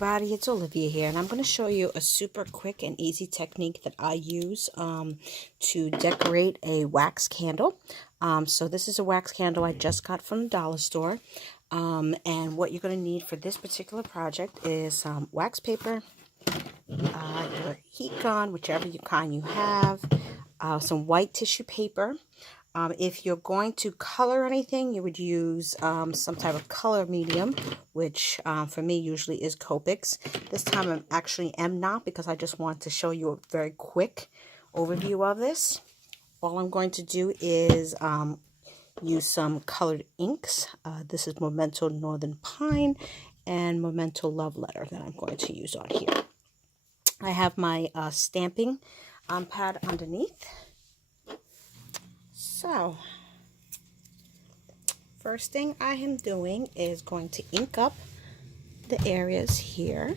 Everybody, it's Olivia here, and I'm going to show you a super quick and easy technique that I use to decorate a wax candle. So this is a wax candle I just got from the dollar store, and what you're going to need for this particular project is wax paper, your heat gun, whichever kind you have, some white tissue paper. If you're going to color anything, you would use some type of color medium, which for me usually is Copics. This time I actually am not, because I just want to show you a very quick overview of this. All I'm going to do is use some colored inks. This is Memento Northern Pine and Memento Love Letter that I'm going to use on here. I have my stamping pad underneath. So, first thing I am doing is going to ink up the areas here.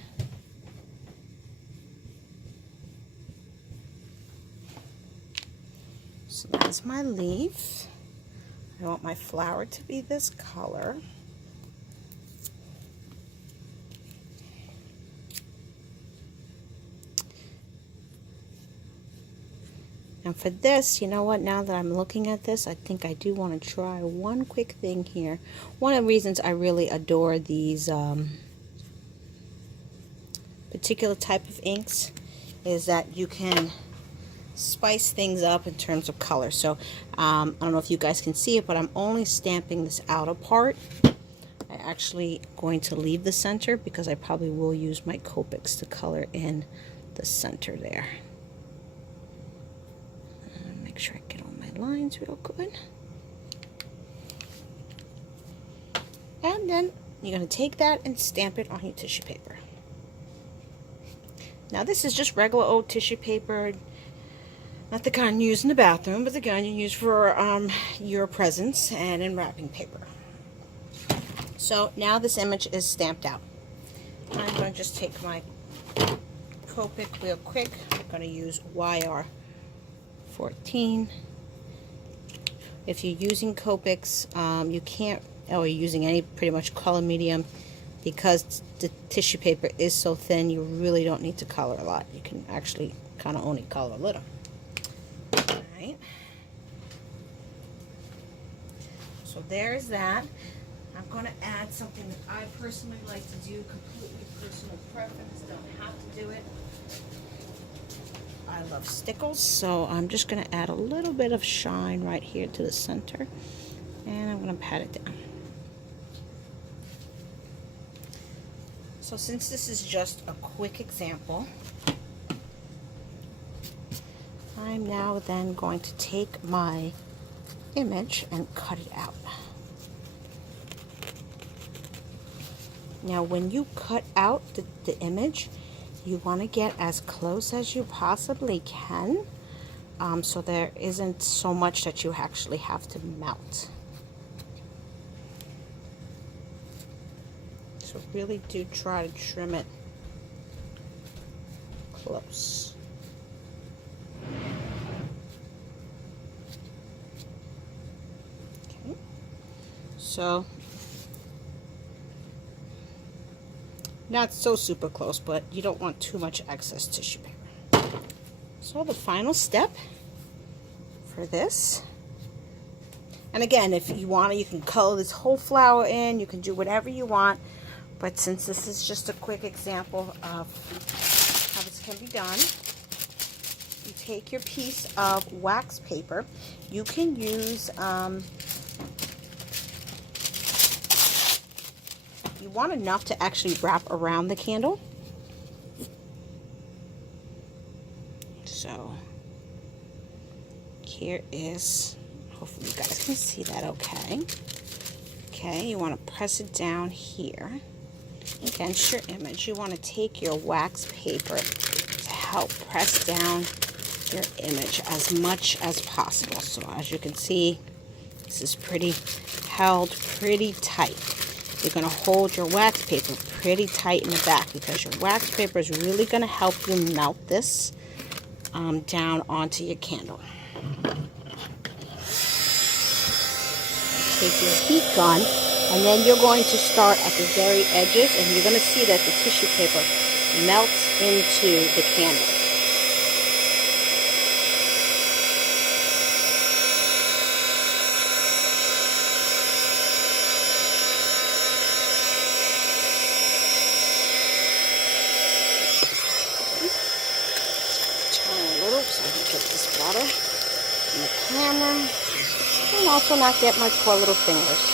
So that's my leaf. I want my flower to be this color. And for this, you know what, now that I'm looking at this, I think I do want to try one quick thing here. One of the reasons I really adore these particular type of inks is that you can spice things up in terms of color. So I don't know if you guys can see it, but I'm only stamping this outer part. I actually going to leave the center because I probably will use my Copics to color in the center there. Make sure I get all my lines real good. And then you're going to take that and stamp it on your tissue paper. Now this is just regular old tissue paper, not the kind you use in the bathroom, but the kind you use for your presents and in wrapping paper. So now this image is stamped out. I'm going to just take my Copic real quick. I'm going to use YR14. If you're using Copics, you can't, or you're using any pretty much color medium, because the tissue paper is so thin, you really don't need to color a lot. You can actually kind of only color a little. Alright. So there's that. I'm going to add something that I personally like to do, completely personal preference, don't have to do it. I love stickles, so I'm just going to add a little bit of shine right here to the center, and I'm going to pat it down. So since this is just a quick example, I'm now then going to take my image and cut it out. Now when you cut out the image, you want to get as close as you possibly can, so there isn't so much that you actually have to mount. So really do try to trim it close. Okay, so not so super close, but you don't want too much excess tissue paper. So the final step for this, and again, if you want to, you can color this whole flower in, you can do whatever you want, but since this is just a quick example of how this can be done, you take your piece of wax paper. You can use you want enough to actually wrap around the candle. So here is, hopefully you guys can see that okay. Okay, you want to press it down here against your image. You want to take your wax paper to help press down your image as much as possible. So as you can see, this is held pretty tight. You're going to hold your wax paper pretty tight in the back, because your wax paper is really going to help you melt this down onto your candle. take your heat gun, and then you're going to start at the very edges, and you're going to see that the tissue paper melts into the candle. Turn a little so I can get this water in the camera, and also not get my poor little fingers.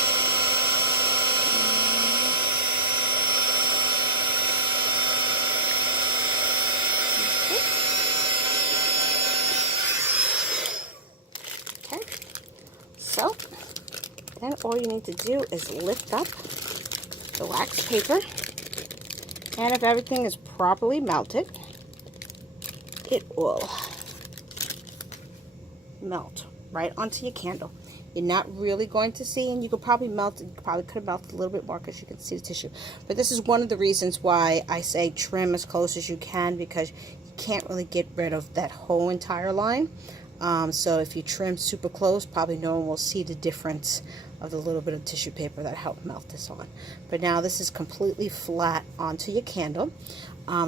Okay, so then all you need to do is lift up the wax paper, and if everything is properly melted, it will melt right onto your candle. You're not really going to see, and you could probably melt it. You probably could have melted a little bit more because you can see the tissue. But this is one of the reasons why I say trim as close as you can, because you can't really get rid of that whole entire line. So if you trim super close, probably no one will see the difference of the little bit of tissue paper that helped melt this on. But now this is completely flat onto your candle.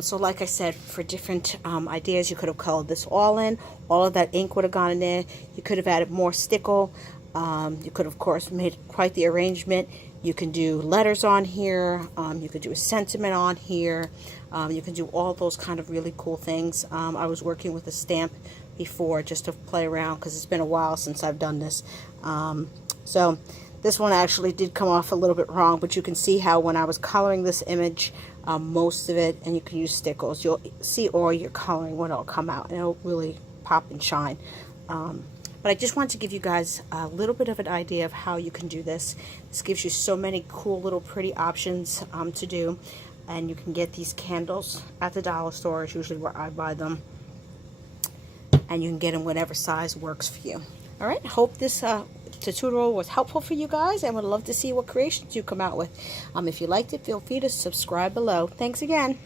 So like I said, for different ideas, you could have colored this all in. All of that ink would have gone in there. You could have added more stickle. You could, of course, made quite the arrangement. You can do letters on here. You could do a sentiment on here. You can do all those kind of really cool things. I was working with a stamp before just to play around because it's been a while since I've done this. So this one actually did come off a little bit wrong, but you can see how when I was coloring this image, most of it, and you can use stickles, you'll see all your coloring when it'll come out, and it'll really pop and shine. But I just want to give you guys a little bit of an idea of how you can do this. This gives you so many cool little pretty options to do, and you can get these candles at the dollar store. It's usually where I buy them, and you can get them whatever size works for you. All right, I hope this tutorial was helpful for you guys, and would love to see what creations you come out with. If you liked it, feel free to subscribe below. Thanks again.